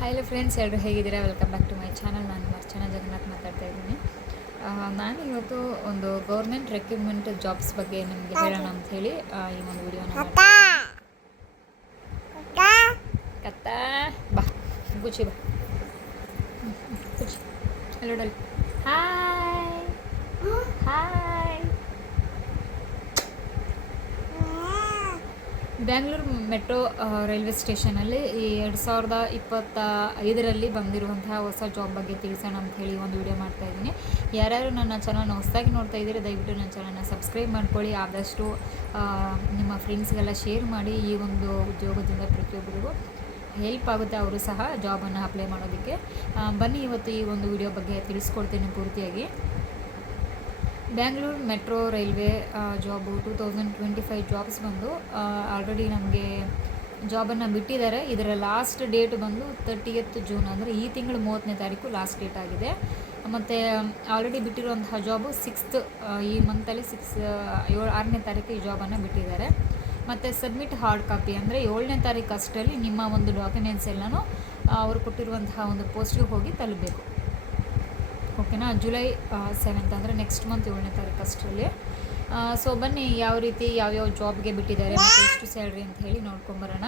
Hello friends, ಎಲ್ಲರೂ ಹೇಗಿದ್ದೀರಾ? Welcome back to my channel. ನಾನು ಅರ್ಚನಾ ಜಗನ್ನಾಥ್ ಮಾತಾಡ್ತಾ ಇದ್ದೀನಿ. ನಾನು ಇವತ್ತು ಒಂದು ಗೌರ್ಮೆಂಟ್ ರೆಕ್ರೂಟ್ಮೆಂಟ್ ಜಾಬ್ಸ್ ಬಗ್ಗೆ ನಿಮಗೆ ಹೇಳೋಣ ಅಂಥೇಳಿ ಈ ಒಂದು ವಿಡಿಯೋನ ಕತ್ತಾ ಬಾ ಗುಚ್ಚಿ ಬಾ ಗುಚ್ಚಿ ಹಲೋ ಡಲ್ hi hi. Bangalore metro railway ಸ್ಟೇಷನಲ್ಲಿ ಈ 2025ರಲ್ಲಿ ಬಂದಿರುವಂತಹ ಹೊಸ ಜಾಬ್ ಬಗ್ಗೆ ತಿಳಿಸೋಣ ಅಂತ ಹೇಳಿ ಒಂದು ವಿಡಿಯೋ ಮಾಡ್ತಾಯಿದ್ದೀನಿ. ಯಾರ್ಯಾರು ನನ್ನ ಚಾನಲ್ನ ಹೊಸದಾಗಿ ನೋಡ್ತಾ ಇದ್ದೀರಿ, ದಯವಿಟ್ಟು ನನ್ನ ಚಾನಲ್ನ ಸಬ್ಸ್ಕ್ರೈಬ್ ಮಾಡ್ಕೊಳ್ಳಿ. ಆದಷ್ಟು ನಿಮ್ಮ ಫ್ರೆಂಡ್ಸ್ಗೆಲ್ಲ ಶೇರ್ ಮಾಡಿ. ಈ ಒಂದು ಉದ್ಯೋಗದಿಂದ ಪ್ರತಿಯೊಬ್ಬರಿಗೂ ಹೆಲ್ಪ್ ಆಗುತ್ತೆ, ಅವರು ಸಹ ಜಾಬನ್ನು ಅಪ್ಲೈ ಮಾಡೋದಕ್ಕೆ. ಬನ್ನಿ ಇವತ್ತು ಈ ಒಂದು ವಿಡಿಯೋ ಬಗ್ಗೆ ತಿಳಿಸ್ಕೊಡ್ತೀನಿ ಪೂರ್ತಿಯಾಗಿ. Bangalore metro railway job 2025 jobs ಬಂದು ಆಲ್ರೆಡಿ ನಮಗೆ ಜಾಬನ್ನು ಬಿಟ್ಟಿದ್ದಾರೆ. ಇದರ ಲಾಸ್ಟ್ ಡೇಟ್ ಬಂದು 30th ಜೂನ್, ಅಂದರೆ ಈ ತಿಂಗಳು 30ನೇ ತಾರೀಕು ಲಾಸ್ಟ್ ಡೇಟ್ ಆಗಿದೆ. ಮತ್ತು ಆಲ್ರೆಡಿ ಬಿಟ್ಟಿರುವಂತಹ ಜಾಬು 6th ಈ ಮಂತಲ್ಲಿ 6ನೇ ತಾರೀಕು ಈ ಜಾಬನ್ನು ಬಿಟ್ಟಿದ್ದಾರೆ. ಮತ್ತು ಸಬ್ಮಿಟ್ ಹಾರ್ಡ್ ಕಾಪಿ ಅಂದರೆ 7ನೇ ತಾರೀಕು ಅಷ್ಟರಲ್ಲಿ ನಿಮ್ಮ ಒಂದು ಡಾಕ್ಯುಮೆಂಟ್ಸ್ ಎಲ್ಲನೂ ಅವರು ಕೊಟ್ಟಿರುವಂತಹ ಒಂದು ಪೋಸ್ಟ್ಗೆ ಹೋಗಿ ತಲುಪಬೇಕು. ಓಕೆನಾ? ಜುಲೈ 7th ಅಂದರೆ ನೆಕ್ಸ್ಟ್ ಮಂತ್ 7ನೇ ತಾರೀಕು ಅಷ್ಟರಲ್ಲಿ. ಸೊ ಬನ್ನಿ ಯಾವ ರೀತಿ ಯಾವ್ಯಾವ ಜಾಬ್ಗೆ ಬಿಟ್ಟಿದ್ದಾರೆ ಮತ್ತು ಎಷ್ಟು ಸ್ಯಾಲ್ರಿ ಅಂತ ಹೇಳಿ ನೋಡ್ಕೊಂಬರೋಣ.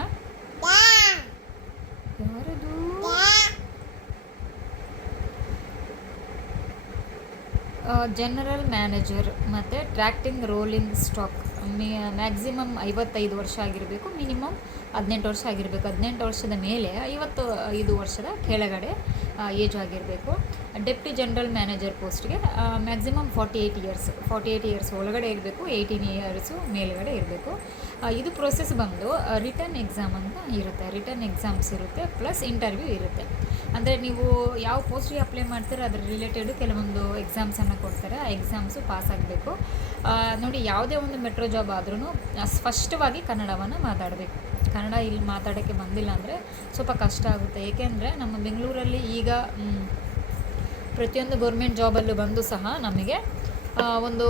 ಯಾರದು? ಜನರಲ್ ಮ್ಯಾನೇಜರ್ ಮತ್ತು ಟ್ರ್ಯಾಕ್ಟಿಂಗ್ ರೋಲಿಂಗ್ ಸ್ಟಾಕ್. ಮ್ಯಾಕ್ಸಿಮಮ್ 55 ವರ್ಷ ಆಗಿರಬೇಕು, ಮಿನಿಮಮ್ 18 ವರ್ಷ ಆಗಿರಬೇಕು. 18 ವರ್ಷದ ಮೇಲೆ 55 ವರ್ಷದ ಕೆಳಗಡೆ ಏಜ್ ಆಗಿರಬೇಕು. ಡೆಪ್ಟಿ ಜನರಲ್ ಮ್ಯಾನೇಜರ್ ಪೋಸ್ಟ್ಗೆ ಮ್ಯಾಕ್ಸಿಮಮ್ 48 ಇಯರ್ಸ್ ಒಳಗಡೆ ಇರಬೇಕು, 18 ಇಯರ್ಸು ಮೇಲುಗಡೆ ಇರಬೇಕು. ಇದು ಪ್ರೊಸೆಸ್ ಬಂದು ರಿಟರ್ನ್ ಎಕ್ಸಾಮ್ ಅಂತ ಇರುತ್ತೆ. ರಿಟರ್ನ್ ಎಕ್ಸಾಮ್ಸ್ ಇರುತ್ತೆ, ಪ್ಲಸ್ ಇಂಟರ್ವ್ಯೂ ಇರುತ್ತೆ. ಅಂದರೆ ನೀವು ಯಾವ ಪೋಸ್ಟಿಗೆ ಅಪ್ಲೈ ಮಾಡ್ತೀರೋ ಅದ್ರ ರಿಲೇಟೆಡು ಕೆಲವೊಂದು ಎಕ್ಸಾಮ್ಸನ್ನು ಕೊಡ್ತಾರೆ. ಆ ಎಕ್ಸಾಮ್ಸು ಪಾಸ್ ಆಗಬೇಕು. ನೋಡಿ, ಯಾವುದೇ ಒಂದು ಮೆಟ್ರೋ ಜಾಬ್ ಆದ್ರೂ ಸ್ಪಷ್ಟವಾಗಿ ಕನ್ನಡವನ್ನು ಮಾತಾಡಬೇಕು. ಕನ್ನಡ ಇಲ್ಲಿ ಮಾತಾಡೋಕ್ಕೆ ಬಂದಿಲ್ಲ ಅಂದರೆ ಸ್ವಲ್ಪ ಕಷ್ಟ ಆಗುತ್ತೆ. ಏಕೆಂದರೆ ನಮ್ಮ ಬೆಂಗಳೂರಲ್ಲಿ ಈಗ ಪ್ರತಿಯೊಂದು ಗೌರ್ಮೆಂಟ್ ಜಾಬಲ್ಲೂ ಬಂದು ಸಹ ನಮಗೆ ಒಂದು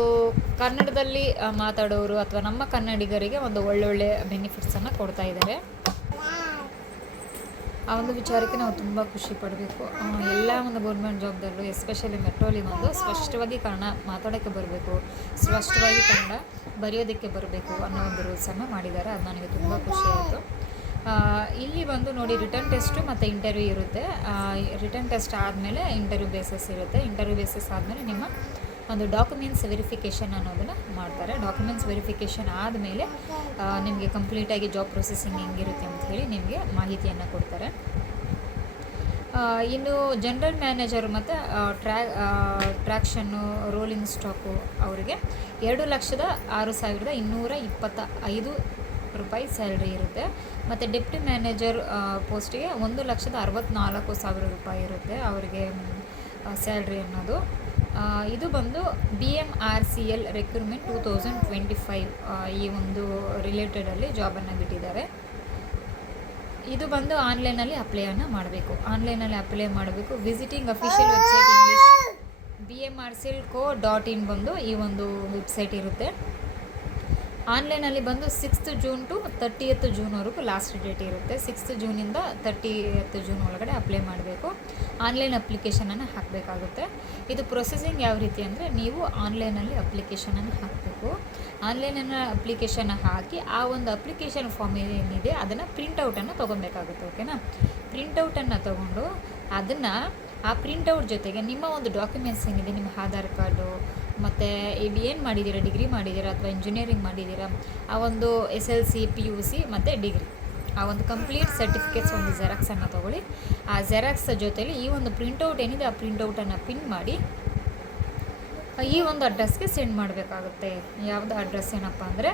ಕನ್ನಡದಲ್ಲಿ ಮಾತಾಡೋರು ಅಥವಾ ನಮ್ಮ ಕನ್ನಡಿಗರಿಗೆ ಒಂದು ಒಳ್ಳೊಳ್ಳೆ ಬೆನಿಫಿಟ್ಸನ್ನು ಕೊಡ್ತಾ ಇದ್ದಾರೆ. ಆ ಒಂದು ವಿಚಾರಕ್ಕೆ ನಾವು ತುಂಬ ಖುಷಿ ಪಡಬೇಕು. ಎಲ್ಲ ಒಂದು ಗೌರ್ಮೆಂಟ್ ಜಾಬ್ದಲ್ಲೂ ಎಸ್ಪೆಷಲಿ ಮೆಟ್ರೋಲಿ ಒಂದು ಸ್ಪಷ್ಟವಾಗಿ ಕನ್ನಡ ಮಾತಾಡೋಕ್ಕೆ ಬರಬೇಕು, ಸ್ಪಷ್ಟವಾಗಿ ಕನ್ನಡ ಬರೆಯೋದಕ್ಕೆ ಬರಬೇಕು ಅನ್ನೋ ಒಂದು ರೂಲ್ಸನ್ನು ಮಾಡಿದ್ದಾರೆ. ಅದು ನನಗೆ ತುಂಬ ಖುಷಿ ಆಯಿತು. ಇಲ್ಲಿ ಬಂದು ನೋಡಿ, ರಿಟರ್ನ್ ಟೆಸ್ಟು ಮತ್ತು ಇಂಟರ್ವ್ಯೂ ಇರುತ್ತೆ. ರಿಟರ್ನ್ ಟೆಸ್ಟ್ ಆದಮೇಲೆ ಇಂಟರ್ವ್ಯೂ ಬೇಸಸ್ ಇರುತ್ತೆ. ಇಂಟರ್ವ್ಯೂ ಬೇಸಸ್ ಆದಮೇಲೆ ನಿಮ್ಮ ಒಂದು ಡಾಕ್ಯುಮೆಂಟ್ಸ್ ವೆರಿಫಿಕೇಷನ್ ಅನ್ನೋದನ್ನು ಮಾಡ್ತಾರೆ. ಡಾಕ್ಯುಮೆಂಟ್ಸ್ ವೆರಿಫಿಕೇಷನ್ ಆದಮೇಲೆ ನಿಮಗೆ ಕಂಪ್ಲೀಟಾಗಿ ಜಾಬ್ ಪ್ರೊಸೆಸಿಂಗ್ ಹೆಂಗಿರುತ್ತೆ ಅಂತ ಹೇಳಿ ನಿಮಗೆ ಮಾಹಿತಿಯನ್ನು ಕೊಡ್ತಾರೆ. ಇನ್ನು ಜನರಲ್ ಮ್ಯಾನೇಜರ್ ಮತ್ತು ಟ್ರ್ಯಾಕ್ಷನ್ನು ರೋಲಿಂಗ್ ಸ್ಟಾಕು ಅವರಿಗೆ 2,06,225 ರೂಪಾಯಿ ಸ್ಯಾಲ್ರಿ ಇರುತ್ತೆ. ಮತ್ತು ಡೆಪ್ಟಿ ಮ್ಯಾನೇಜರ್ ಪೋಸ್ಟಿಗೆ 1,64,000 ರೂಪಾಯಿ ಇರುತ್ತೆ ಅವರಿಗೆ ಸ್ಯಾಲ್ರಿ ಅನ್ನೋದು. ಇದು ಬಂದು BMRCL ರೆಕ್ರೂಟ್ಮೆಂಟ್ 2025 ಈ ಒಂದು ರಿಲೇಟೆಡಲ್ಲಿ ಜಾಬನ್ನು ಬಿಟ್ಟಿದ್ದಾರೆ. ಇದು ಬಂದು ಆನ್ಲೈನಲ್ಲಿ ಅಪ್ಲೈಯನ್ನು ಮಾಡಬೇಕು. Visiting official website English BMRCLco.in ಬಂದು ಈ ಒಂದು ವೆಬ್ಸೈಟ್ ಇರುತ್ತೆ. ಆನ್ಲೈನಲ್ಲಿ ಬಂದು 6th ಜೂನ್ ಟು 30th ಜೂನ್ವರೆಗೂ ಲಾಸ್ಟ್ ಡೇಟ್ ಇರುತ್ತೆ. 6th ಜೂನಿಂದ 30th ಜೂನ್ ಒಳಗಡೆ ಅಪ್ಲೈ ಮಾಡಬೇಕು. ಆನ್ಲೈನ್ ಅಪ್ಲಿಕೇಶನನ್ನು ಹಾಕಬೇಕಾಗುತ್ತೆ. ಇದು ಪ್ರೊಸೆಸಿಂಗ್ ಯಾವ ರೀತಿ ಅಂದರೆ, ನೀವು ಆನ್ಲೈನಲ್ಲಿ ಅಪ್ಲಿಕೇಶನನ್ನು ಹಾಕಬೇಕು. ಆನ್ಲೈನನ್ನು ಅಪ್ಲಿಕೇಶನ್ ಹಾಕಿ ಆ ಒಂದು ಅಪ್ಲಿಕೇಶನ್ ಫಾರ್ಮ್ ಏನಿದೆ ಅದನ್ನು ಪ್ರಿಂಟೌಟನ್ನು ತೊಗೊಬೇಕಾಗುತ್ತೆ. ಓಕೆನಾ? ಪ್ರಿಂಟೌಟನ್ನು ತೊಗೊಂಡು ಅದನ್ನು ಆ ಪ್ರಿಂಟೌಟ್ ಜೊತೆಗೆ ನಿಮ್ಮ ಒಂದು ಡಾಕ್ಯುಮೆಂಟ್ಸ್ ಏನಿದೆ, ನಿಮ್ಮ ಆಧಾರ್ ಕಾರ್ಡು ಮತ್ತು ಏನು ಮಾಡಿದ್ದೀರಾ, ಡಿಗ್ರಿ ಮಾಡಿದ್ದೀರಾ ಅಥವಾ ಇಂಜಿನಿಯರಿಂಗ್ ಮಾಡಿದ್ದೀರಾ, ಆ ಒಂದು SLC PUC ಮತ್ತು ಡಿಗ್ರಿ, ಆ ಒಂದು ಕಂಪ್ಲೀಟ್ ಸರ್ಟಿಫಿಕೇಟ್ಸ್ ಒಂದು ಜೆರಾಕ್ಸನ್ನು ತೊಗೊಳ್ಳಿ. ಆ ಜೆರಾಕ್ಸ್ ಜೊತೆಲಿ ಈ ಒಂದು ಪ್ರಿಂಟೌಟ್ ಏನಿದೆ ಆ ಪ್ರಿಂಟೌಟನ್ನು ಪಿನ್ ಮಾಡಿ ಈ ಒಂದು ಅಡ್ರೆಸ್ಗೆ ಸೆಂಡ್ ಮಾಡಬೇಕಾಗುತ್ತೆ. ಯಾವುದು ಅಡ್ರೆಸ್ ಏನಪ್ಪ ಅಂದರೆ,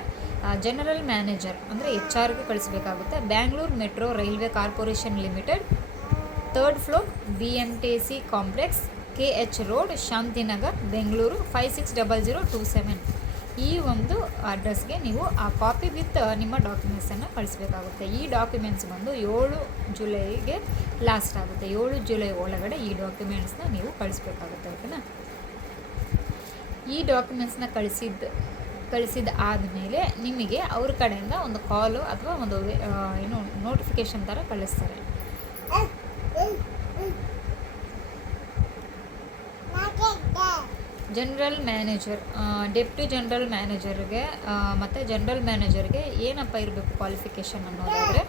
ಜನರಲ್ ಮ್ಯಾನೇಜರ್ ಅಂದರೆ HR ಕಳಿಸ್ಬೇಕಾಗುತ್ತೆ. Bangalore metro railway corporation limited, 3rd floor, BMTC complex, KH road, Shantinagar, Bengaluru 560027. ಈ ಒಂದು ಅಡ್ರೆಸ್ಗೆ ನೀವು ಆ ಕಾಪಿ ವಿತ್ ನಿಮ್ಮ ಡಾಕ್ಯುಮೆಂಟ್ಸನ್ನು ಕಳಿಸ್ಬೇಕಾಗುತ್ತೆ. ಈ ಡಾಕ್ಯುಮೆಂಟ್ಸ್ ಬಂದು 7 ಜುಲೈಗೆ ಲಾಸ್ಟ್ ಆಗುತ್ತೆ. 7 ಜುಲೈ ಒಳಗಡೆ ಈ ಡಾಕ್ಯುಮೆಂಟ್ಸ್ನ ನೀವು ಕಳಿಸ್ಬೇಕಾಗುತ್ತೆ. ಓಕೆನಾ? ಈ ಡಾಕ್ಯುಮೆಂಟ್ಸ್ನ ಕಳಿಸಿದ ಆದಮೇಲೆ ನಿಮಗೆ ಅವ್ರ ಕಡೆಯಿಂದ ಒಂದು ಕಾಲು ಅಥವಾ ಒಂದು ನೋಟಿಫಿಕೇಷನ್ ಥರ ಕಳಿಸ್ತಾರೆ. ಜನರಲ್ ಮ್ಯಾನೇಜರ್, ಡೆಪ್ಟಿ ಜನರಲ್ ಮ್ಯಾನೇಜರ್ಗೆ ಮತ್ತು ಜನರಲ್ ಮ್ಯಾನೇಜರ್ಗೆ ಏನಪ್ಪ ಇರಬೇಕು ಕ್ವಾಲಿಫಿಕೇಷನ್ ಅನ್ನೋದಾದರೆ,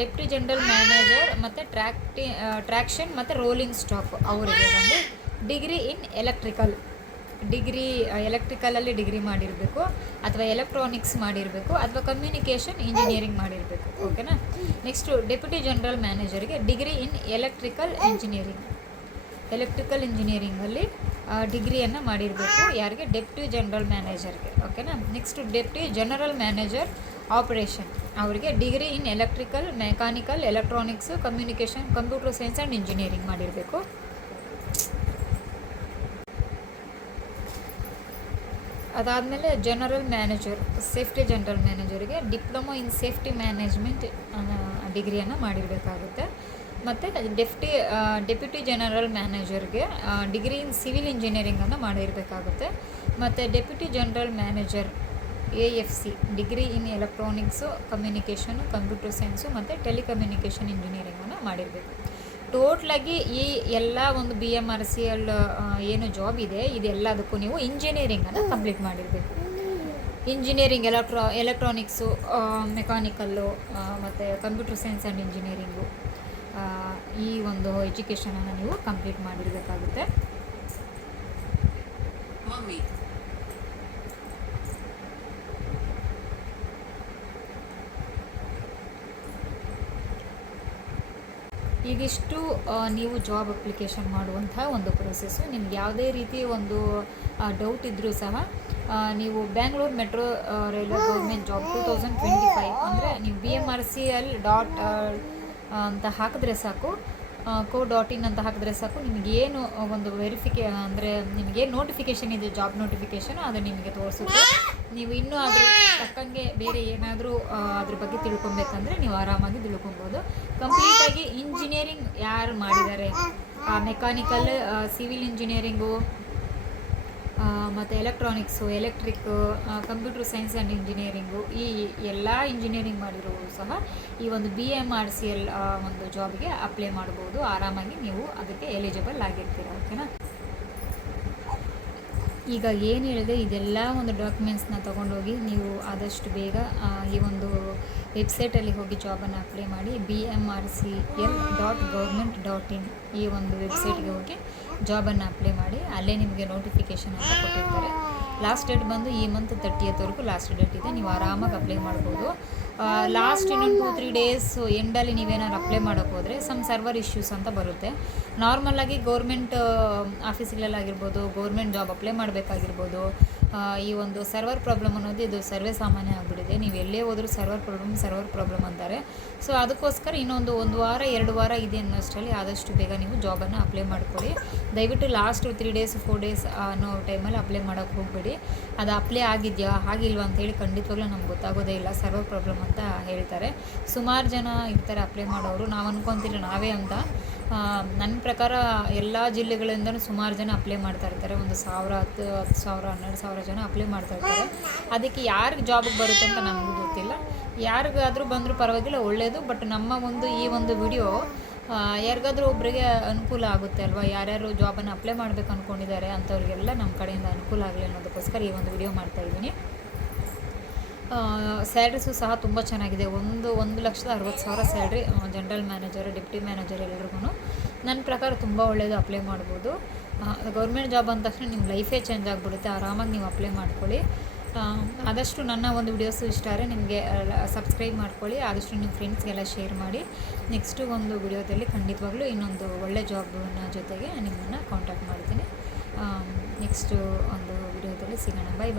ಡೆಪ್ಟಿ ಜನರಲ್ ಮ್ಯಾನೇಜರ್ ಮತ್ತು ಟ್ರ್ಯಾಕ್ಷನ್ ಮತ್ತು ರೋಲಿಂಗ್ ಸ್ಟಾಕ್ ಅವರಿಗೆ ಬಂದು ಡಿಗ್ರಿ ಇನ್ ಎಲೆಕ್ಟ್ರಿಕಲಲ್ಲಿ ಡಿಗ್ರಿ ಮಾಡಿರಬೇಕು, ಅಥವಾ ಎಲೆಕ್ಟ್ರಾನಿಕ್ಸ್ ಮಾಡಿರಬೇಕು, ಅಥವಾ ಕಮ್ಯುನಿಕೇಷನ್ ಇಂಜಿನಿಯರಿಂಗ್ ಮಾಡಿರಬೇಕು. ಓಕೆನಾ. ನೆಕ್ಸ್ಟು ಡೆಪ್ಯೂಟಿ ಜನರಲ್ ಮ್ಯಾನೇಜರ್ಗೆ ಡಿಗ್ರಿ ಇನ್ ಎಲೆಕ್ಟ್ರಿಕಲ್ ಇಂಜಿನಿಯರಿಂಗಲ್ಲಿ ಡಿಗ್ರಿಯನ್ನು ಮಾಡಿರಬೇಕು. ಯಾರಿಗೆ? ಡೆಪ್ಟಿ ಜನರಲ್ ಮ್ಯಾನೇಜರ್ಗೆ. ಓಕೆನಾ. Next deputy general manager operation ಅವರಿಗೆ degree in electrical, mechanical, electronics, communication, computer science and engineering ಮಾಡಿರಬೇಕು. ಅದಾದಮೇಲೆ ಜನರಲ್ ಮ್ಯಾನೇಜರ್, ಸೇಫ್ಟಿ ಜನರಲ್ ಮ್ಯಾನೇಜರಿಗೆ ಡಿಪ್ಲೊಮಾ ಇನ್ ಸೇಫ್ಟಿ ಮ್ಯಾನೇಜ್ಮೆಂಟ್ ಡಿಗ್ರಿಯನ್ನು ಮಾಡಿರಬೇಕಾಗುತ್ತೆ. ಮತ್ತು ಡೆಪ್ಯೂಟಿ ಜನರಲ್ ಮ್ಯಾನೇಜರ್ಗೆ ಡಿಗ್ರಿ ಇನ್ ಸಿವಿಲ್ ಇಂಜಿನಿಯರಿಂಗನ್ನು ಮಾಡಿರಬೇಕಾಗುತ್ತೆ. ಮತ್ತು deputy general manager AFC degree in electronics, communication, computer science ಮತ್ತು ಟೆಲಿಕಮ್ಯುನಿಕೇಷನ್ ಇಂಜಿನಿಯರಿಂಗನ್ನು ಮಾಡಿರಬೇಕು. ಟೋಟ್ಲಾಗಿ ಈ ಎಲ್ಲ ಒಂದು BMRCL ಏನು ಜಾಬ್ ಇದೆ ಇದೆಲ್ಲದಕ್ಕೂ ನೀವು ಇಂಜಿನಿಯರಿಂಗನ್ನು ಕಂಪ್ಲೀಟ್ ಮಾಡಿರಬೇಕು. ಇಂಜಿನಿಯರಿಂಗ್ ಎಲೆಕ್ಟ್ರಾನಿಕ್ಸು, ಮೆಕ್ಯಾನಿಕಲ್ಲು ಮತ್ತು ಕಂಪ್ಯೂಟರ್ ಸೈನ್ಸ್ ಆ್ಯಂಡ್ ಇಂಜಿನಿಯರಿಂಗು ಈ ಒಂದು ಎಜುಕೇಷನನ್ನು ನೀವು ಕಂಪ್ಲೀಟ್ ಮಾಡಿರಬೇಕಾಗುತ್ತೆ. ಇದಿಷ್ಟು ನೀವು ಜಾಬ್ ಅಪ್ಲಿಕೇಶನ್ ಮಾಡುವಂಥ ಒಂದು ಪ್ರೊಸೆಸ್ಸು. ನಿಮ್ಗೆ ಯಾವುದೇ ರೀತಿ ಒಂದು ಡೌಟ್ ಇದ್ದರೂ ಸಹ ನೀವು Bangalore metro railway government job 2025 ಅಂದರೆ ನೀವು BMRCL ಅಂತ ಹಾಕಿದ್ರೆ ಸಾಕು, co.in ಅಂತ ಹಾಕಿದ್ರೆ ಸಾಕು, ನಿಮಗೇನು ಒಂದು ಅಂದರೆ ನಿಮಗೇನು ನೋಟಿಫಿಕೇಷನ್ ಇದೆ, ಜಾಬ್ ನೋಟಿಫಿಕೇಷನ್, ಅದು ನಿಮಗೆ ತೋರಿಸುತ್ತೆ. ನೀವು ಇನ್ನೂ ಅದ್ರ ತಕ್ಕಂಗೆ ಬೇರೆ ಏನಾದರೂ ಅದ್ರ ಬಗ್ಗೆ ತಿಳ್ಕೊಬೇಕಂದ್ರೆ ನೀವು ಆರಾಮಾಗಿ ತಿಳ್ಕೊಬೋದು. ಕಂಪ್ಲೀಟಾಗಿ ಇಂಜಿನಿಯರಿಂಗ್ ಯಾರು ಮಾಡಿದ್ದಾರೆ, ಮೆಕ್ಯಾನಿಕಲ್, ಸಿವಿಲ್ ಇಂಜಿನಿಯರಿಂಗು ಮತ್ತು electronics, computer science and engineering, ಈ ಎಲ್ಲ ಇಂಜಿನಿಯರಿಂಗ್ ಮಾಡಿರೋರು ಸಹ ಈ ಒಂದು BMRCL ಒಂದು ಜಾಬ್ಗೆ ಅಪ್ಲೈ ಮಾಡ್ಬೋದು. ಆರಾಮಾಗಿ ನೀವು ಅದಕ್ಕೆ ಎಲಿಜಿಬಲ್ ಆಗಿರ್ತೀರ. ಓಕೆನಾ. ಈಗ ಏನು ಹೇಳಿದೆ ಇದೆಲ್ಲ ಒಂದು ಡಾಕ್ಯುಮೆಂಟ್ಸ್ನ ತೊಗೊಂಡೋಗಿ ನೀವು ಆದಷ್ಟು ಬೇಗ ಈ ಒಂದು ವೆಬ್ಸೈಟಲ್ಲಿ ಹೋಗಿ ಜಾಬನ್ನು ಅಪ್ಲೈ ಮಾಡಿ. BMRCL.government.in ಈ ಒಂದು ವೆಬ್ಸೈಟ್ಗೆ ಹೋಗಿ ಜಾಬನ್ನು ಅಪ್ಲೈ ಮಾಡಿ. ಅಲ್ಲೇ ನಿಮಗೆ ನೋಟಿಫಿಕೇಷನ್ ಅಂತ ಕೊಟ್ಟಿರ್ತಾರೆ. ಲಾಸ್ಟ್ ಡೇಟ್ ಬಂದು ಈ ಮಂತ್ 30th ಲಾಸ್ಟ್ ಡೇಟ್ ಇದೆ. ನೀವು ಆರಾಮಾಗಿ ಅಪ್ಲೈ ಮಾಡ್ಬೋದು. ಲಾಸ್ಟ್ ಇನ್ನೊಂದು 2-3 ಡೇಸ್ ಎಂಡಲ್ಲಿ ನೀವೇನಾದ್ರು ಅಪ್ಲೈ ಮಾಡೋಕ್ಕೆ ಹೋದರೆ ಸರ್ವರ್ ಇಶ್ಯೂಸ್ ಅಂತ ಬರುತ್ತೆ. ನಾರ್ಮಲಾಗಿ ಗೌರ್ಮೆಂಟ್ ಆಫೀಸ್ಗಳಲ್ಲಾಗಿರ್ಬೋದು, ಗೌರ್ಮೆಂಟ್ ಜಾಬ್ ಅಪ್ಲೈ ಮಾಡಬೇಕಾಗಿರ್ಬೋದು, ಈ ಒಂದು ಸರ್ವರ್ ಪ್ರಾಬ್ಲಮ್ ಅನ್ನೋದು ಇದು ಸರ್ವೇ ಸಾಮಾನ್ಯ ಆಗಿಬಿಟ್ಟಿದೆ. ನೀವು ಎಲ್ಲೇ ಹೋದರೂ ಸರ್ವರ್ ಪ್ರಾಬ್ಲಮ್ ಅಂತಾರೆ. ಸೊ ಅದಕ್ಕೋಸ್ಕರ ಇನ್ನೊಂದು 1 ವಾರ 2 ವಾರ ಇದೆ ಅನ್ನೋಷ್ಟರಲ್ಲಿ ಆದಷ್ಟು ಬೇಗ ನೀವು ಜಾಬನ್ನು ಅಪ್ಲೈ ಮಾಡ್ಕೊಳ್ಳಿ. ದಯವಿಟ್ಟು ಲಾಸ್ಟ್ 3 ಡೇಸ್ 4 ಡೇಸ್ ಅನ್ನೋ ಟೈಮಲ್ಲಿ ಅಪ್ಲೈ ಮಾಡೋಕ್ಕೆ ಹೋಗಬೇಡಿ. ಅದು ಅಪ್ಲೈ ಆಗಿದೆಯಾ ಆಗಿಲ್ವಾ ಅಂತೇಳಿ ಖಂಡಿತವಾಗ್ಲೂ ನಮ್ಗೆ ಗೊತ್ತಾಗೋದೇ ಇಲ್ಲ. ಸರ್ವರ್ ಪ್ರಾಬ್ಲಮ್ ಅಂತ ಹೇಳ್ತಾರೆ. ಸುಮಾರು ಜನ ಇರ್ತಾರೆ ಅಪ್ಲೈ ಮಾಡೋರು. ನಾವು ಅಂದ್ಕೊತೀವಿ ನಾವೇ ಅಂತ. ನನ್ನ ಪ್ರಕಾರ ಎಲ್ಲ ಜಿಲ್ಲೆಗಳಿಂದಲೂ ಸುಮಾರು ಜನ ಅಪ್ಲೈ ಮಾಡ್ತಾ ಇರ್ತಾರೆ. 1,000, 10,000, 12,000 ಜನ ಅಪ್ಲೈ ಮಾಡ್ತಾ ಇರ್ತಾರೆ. ಅದಕ್ಕೆ ಯಾರಿಗೆ ಜಾಬಿಗೆ ಬರುತ್ತೆ ಅಂತ ನಮಗೂ ಗೊತ್ತಿಲ್ಲ. ಯಾರಿಗಾದರೂ ಬಂದರೂ ಪರವಾಗಿಲ್ಲ, ಒಳ್ಳೆಯದು. ಬಟ್ ನಮ್ಮ ಈ ಒಂದು ವಿಡಿಯೋ ಯಾರಿಗಾದ್ರೂ ಒಬ್ಬರಿಗೆ ಅನುಕೂಲ ಆಗುತ್ತೆ ಅಲ್ವಾ. ಯಾರ್ಯಾರು ಜಾಬನ್ನು ಅಪ್ಲೈ ಮಾಡಬೇಕು ಅಂದ್ಕೊಂಡಿದ್ದಾರೆ ಅಂಥವ್ರಿಗೆಲ್ಲ ನಮ್ಮ ಕಡೆಯಿಂದ ಅನುಕೂಲ ಆಗಲಿ ಅನ್ನೋದಕ್ಕೋಸ್ಕರ ಈ ಒಂದು ವಿಡಿಯೋ ಮಾಡ್ತಾಯಿದ್ದೀನಿ. ಸ್ಯಾಲ್ರೀಸು ಸಹ ತುಂಬ ಚೆನ್ನಾಗಿದೆ. 1,60,000 salary general manager, deputy manager ಎಲ್ರಿಗೂ ನನ್ನ ಪ್ರಕಾರ ತುಂಬ ಒಳ್ಳೆಯದು. ಅಪ್ಲೈ ಮಾಡ್ಬೋದು. ಗೌರ್ಮೆಂಟ್ ಜಾಬ್ ಅಂದ ತಕ್ಷಣ ನಿಮ್ಮ ಲೈಫೇ ಚೇಂಜ್ ಆಗಿಬಿಡುತ್ತೆ. ಆರಾಮಾಗಿ ನೀವು ಅಪ್ಲೈ ಮಾಡ್ಕೊಳ್ಳಿ. ಆದಷ್ಟು ನನ್ನ ಒಂದು ವಿಡಿಯೋಸು ಇಷ್ಟ ಆದರೆ ನಿಮಗೆ ಸಬ್ಸ್ಕ್ರೈಬ್ ಮಾಡ್ಕೊಳ್ಳಿ. ಆದಷ್ಟು ನಿಮ್ಮ ಫ್ರೆಂಡ್ಸ್ಗೆಲ್ಲ ಶೇರ್ ಮಾಡಿ. ನೆಕ್ಸ್ಟು ಒಂದು ವಿಡಿಯೋದಲ್ಲಿ ಖಂಡಿತವಾಗ್ಲೂ ಇನ್ನೊಂದು ಒಳ್ಳೆ ಜಾಬ್ನ ಜೊತೆಗೆ ನಿಮ್ಮನ್ನು ಕಾಂಟ್ಯಾಕ್ಟ್ ಮಾಡ್ತೀನಿ. ನೆಕ್ಸ್ಟು ಒಂದು ವಿಡಿಯೋದಲ್ಲಿ ಸಿಗೋಣ. ಬಾಯ್.